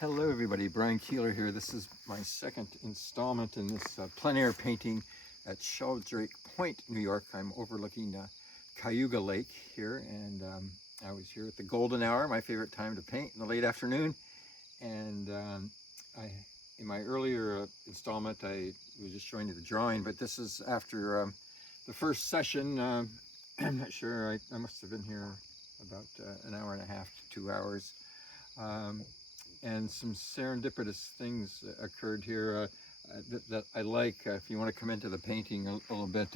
Hello everybody, Brian Keeler here. This is my second installment in this plein air painting at Sheldrake Point, New York. I'm overlooking Cayuga Lake here, and I was here at the golden hour, my favorite time to paint, in the late afternoon. And in my earlier installment, I was just showing you the drawing, but this is after the first session. I'm not sure, I must have been here about an hour and a half to 2 hours. And some serendipitous things occurred here that I like. If you want to come into the painting a little bit,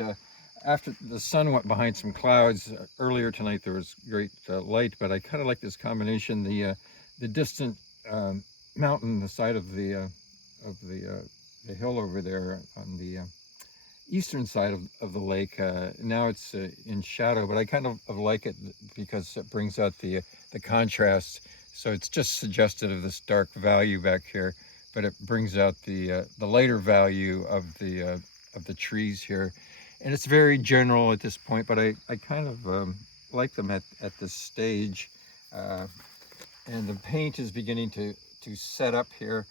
after the sun went behind some clouds earlier tonight, there was great light, but I kind of like this combination. The distant mountain, the side of the hill over there on the eastern side of the lake. Now it's in shadow, but I kind of like it because it brings out the contrast. So it's just suggestive of this dark value back here, but it brings out the lighter value of the trees here. And it's very general at this point, but I kind of like them at this stage. And the paint is beginning to set up here,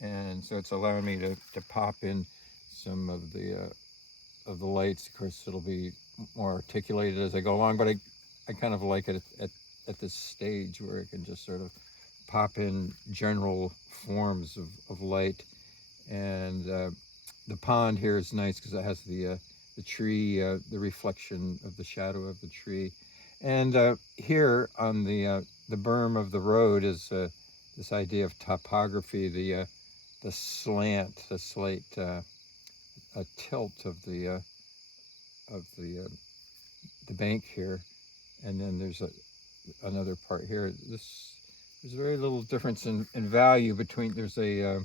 and so it's allowing me to pop in some of the lights. Of course, it'll be more articulated as I go along, but I kind of like it at this stage where it can just sort of pop in general forms of light. And the pond here is nice because it has the tree, the reflection of the shadow of the tree. And here on the berm of the road is this idea of topography, the slant, the slight a tilt of the bank here, and then there's another part here. There's very little difference in value between. There's a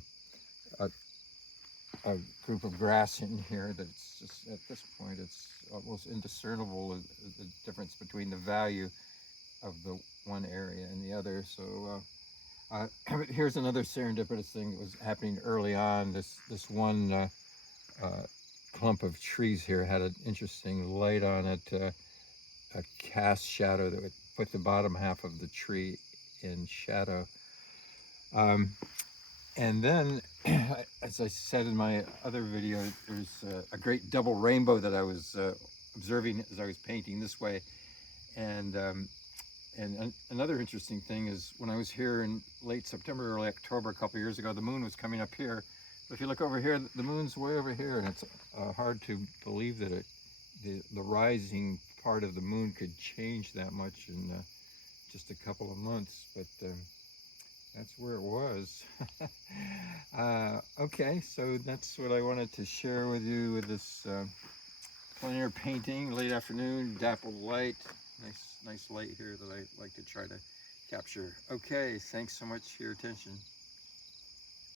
group of grass in here that's just, at this point, it's almost indiscernible, the difference between the value of the one area and the other. So here's another serendipitous thing that was happening early on. This one clump of trees here had an interesting light on it, a cast shadow that would put the bottom half of the tree in shadow. And then, as I said in my other video, there's a great double rainbow that I was observing as I was painting this way. And another interesting thing is, when I was here in late September, early October, a couple of years ago, the moon was coming up here. But if you look over here, the moon's way over here, and it's hard to believe that the rising part of the moon could change that much in just a couple of months. But that's where it was. Okay, so that's what I wanted to share with you with this plein air painting, late afternoon, dappled light. Nice light here that I like to try to capture. Okay, thanks so much for your attention.